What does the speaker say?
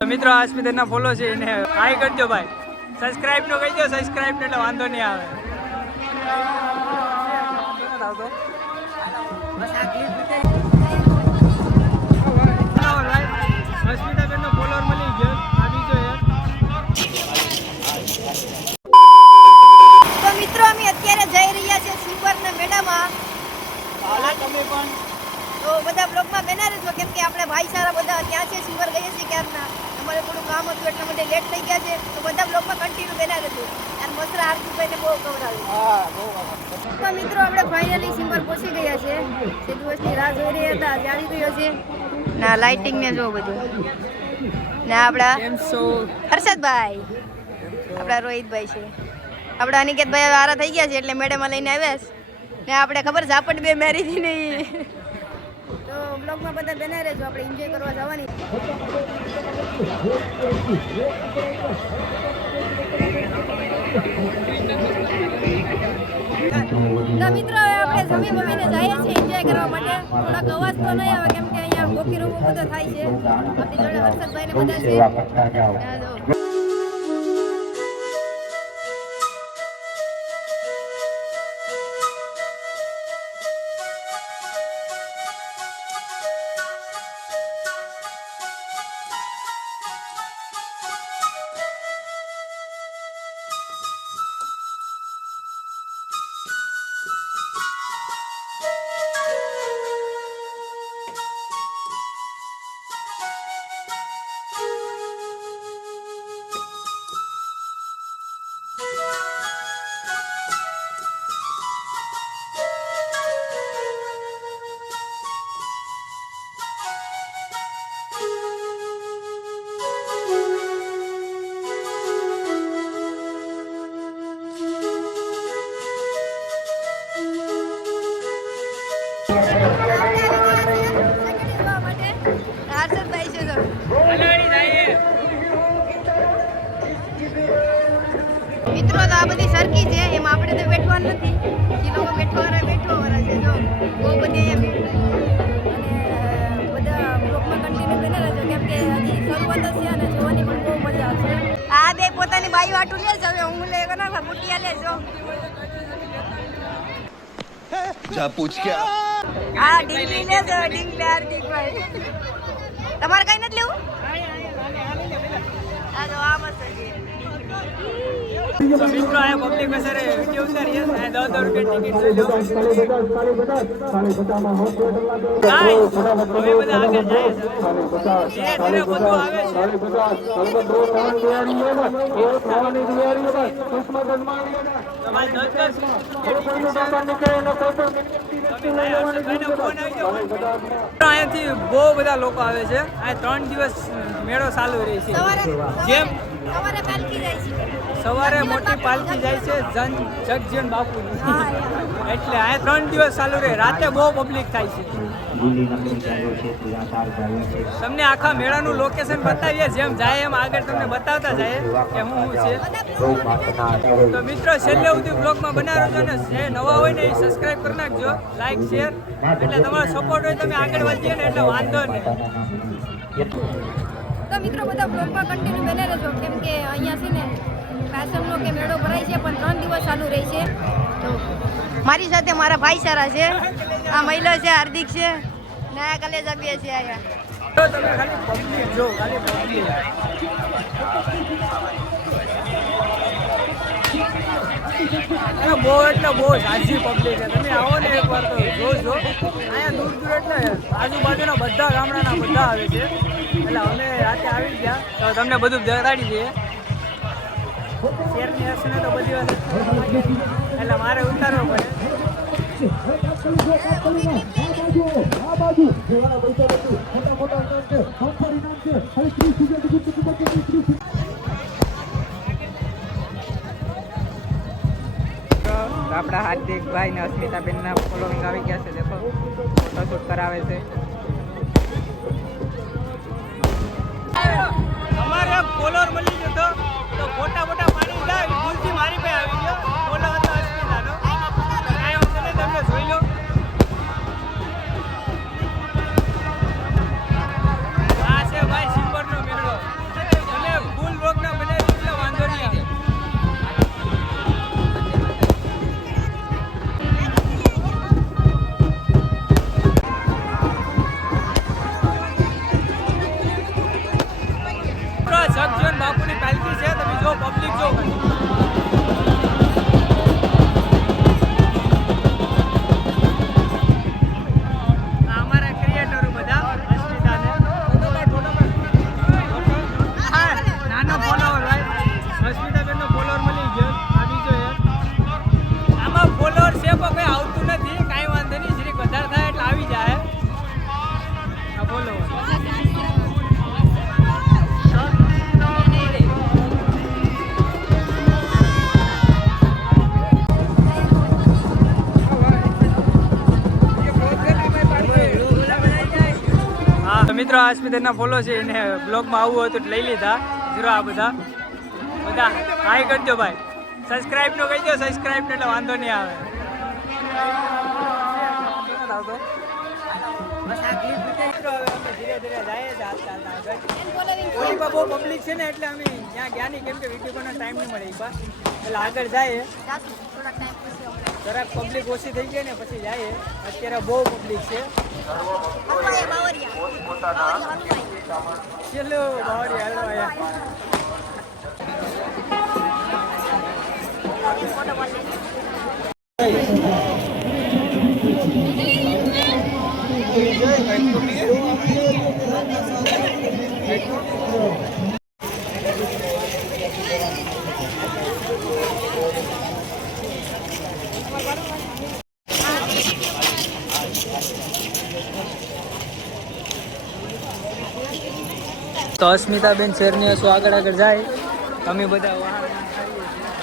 તો મિત્રો અસ્મિતાના ફોલો છે એને હાઈ કરજો ભાઈ, સબસ્ક્રાઇબ નો કહી દો, સબસ્ક્રાઇબ એટલે વાંધો નહીં આવે. અસ્મિતાબેન નો ફોલોઅર મળી ગયો આ બીજો એક. તો મિત્રો અમે અત્યારે જઈ રહ્યા છીએ સિંગરના મેળામાં. તમે પણ તો બધા બ્લોગમાં બેના રહેજો, કેમ કે આપણે ભાઈ સારા બધા ત્યાં છે, સિંગર ગઈએ છીએ ક્યારના. અમારે થોડું કામ હતું એટલા માટે લેટ થઈ ગયા છે, તો બધા બ્લોગમાં કન્ટિન્યુ બેના રહેજો. અને મસરા હાર્દિકભાઈને બહુ કવરાવ્યું. તો મિત્રો આપણે ફાઇનલી સિંગર પહોંચી ગયા છે. તે દિવસની રાહ જોઈ રહ્યા હતા, આજે આવી ગયો છે. ના લાઇટિંગ ને જો બધું. ના આપણા હર્ષદભાઈ, આપણા રોહિતભાઈ છે, આપણા અનિકેતભાઈ વારા થઈ ગયા છે એટલે મેડમમાં લઈને આવ્યા છે. ને આપણે ખબર ઝાપટ બે મેરી હતી નહીં. તો બ્લોગમાં બધા બેના રહેજો, આપણે એન્જોય કરવા જવાની. તો મિત્રો આપણે જમી બમીને જઈએ છીએ એન્જોય કરવા માટે. થોડાક અવાજ તો નહીં આવે કેમ કે અહીંયા ગોપી રૂમો બધો થાય છે. આપણી જોડે હર્ષદભાઈ ને બધા છે. મિત્રો તો આ બધી સરખી છે, એમાં આપણે તો બેઠવાનું નથી. જે લોકો બેઠવાવાળા છે, જો બહુ બધી અહીંયા બધા બ્લોકમાં કન્ટિન્યુ બને રહેજો, કેમ કે હજી શરૂઆત છે અને જોવાની પણ બહુ મજા આવશે. આ બે પોતાની બાઈ વાટું લે છે, હવે હું લે ના બુટિયા લેજો. જા પૂછ ક્યાં આ ડીંગલી લેજો, ડીંગલી હાર્દિકભાઈ. તમારે કઈ નથી લેવું? આ તો આ મસ્ત છે. તો મિત્રો આ પબ્લિક બેસારે વિડિયો ઉતારીએ આ 10 રૂપિયા ટિકિટ લઈ લો. ગાઈસ હવે બધા આગળ જાય છે, ધીરે ધીરે બધું આવે છે. અહીંયાથી બહુ બધા લોકો આવે છે. આ 3 દિવસ મેળો ચાલુ રહે છે. જેમ સવારે પાલકી જાય છે, સવારે મોટી પાલકી જાય છે જગજીવન બાપુની, એટલે આ 3 દિવસ ચાલુ રહે. રાતે બહુ પબ્લિક થાય છે. તમને આખા મેળાનું લોકેશન બતાવીએ, જેમ જાય એમ આગળ તમને બતાવતા જાય કે શું છે. તો મિત્રો છેલ્લે સુધી બ્લોગમાં બનાવો છો ને, જે નવા હોય ને એ સબસ્ક્રાઈબ કરી નાખજો, લાઈક શેર, એટલે તમારો સપોર્ટ હોય તમે આગળ વધીએ ને એટલે વાંધો નહીં. તો મિત્રો બધા બ્લોગમાં કન્ટિન્યુ બને રહેજો, કેમ કે અહીંયા છે ને ફેશનનો કે મેળો ભરાય છે, પણ 3 દિવસ ચાલુ રહે છે. તો મારી સાથે મારા ભાઈ સારા છે, આ મહિલા છે, હાર્દિક છે, નયા કલેજ આપીએ છીએ અહીંયા. તો તમે ખાલી પબ્લિક જો, ખાલી પબ્લિક બહુ એટલે બહુ ઝાઝી પબ્લિક છે. તમે આવો ને એકવાર તો જોજો. અહીંયા દૂર દૂર એટલે આજુબાજુના બધા ગામડાના બધા આવે છે. એટલે અમે રાતે આવી ગયા તો તમને બધું દેખાડી દઈએ. શેરની હશે તો બધી વાત એટલે મારે ઉતારવો પડે. આપણા હાર્દિકભાઈ ને અસ્મિતાબેનના ફોલોઈંગ આવી ગયા છે. દેખો ફોટોશૂટ કરાવે છે. અમારે ફોલોઅર મળી ગયો તો ફોટા પાડી જાય ભૂલથી મારી પાસે આવી ગયો. ફોલો હતો અસ્મિતાનો, કાંઈ વાંધો નહીં, તમને જોઈ લો. આ છે ભાઈ સિંગરનો મેળો. અસ્મિતાના ફોલો છે એને બ્લોગમાં આવવું હતું એટલે લઈ લીધા. જીરો આ બધા હાઈ કરજો ભાઈ. સબસ્ક્રાઇબ નો કહી દો, સબસ્ક્રાઇબ એટલે વાંધો નહીં આવે. બસ આ ક્લિપ મિત્રો હવે અમે ધીરે ધીરે જઈએ છે હાલતા હાલતા આગળ. ઓલીમાં બહુ પબ્લિક છે ને એટલે અમે ત્યાં ગયા નહીં, કેમ કે વિડીયોનો ટાઈમ નહીં મળે એટલે આગળ જાય. જરાક પબ્લિક ઓછી થઈ ગઈ ને પછી જાય. અત્યારે બહુ પબ્લિક છે. ચલો બાવળી હાલો આયા. તો અસ્મિતાબેન શેરની હશું આગળ આગળ જાય. અમે બધા વાહન કરીએ છીએ.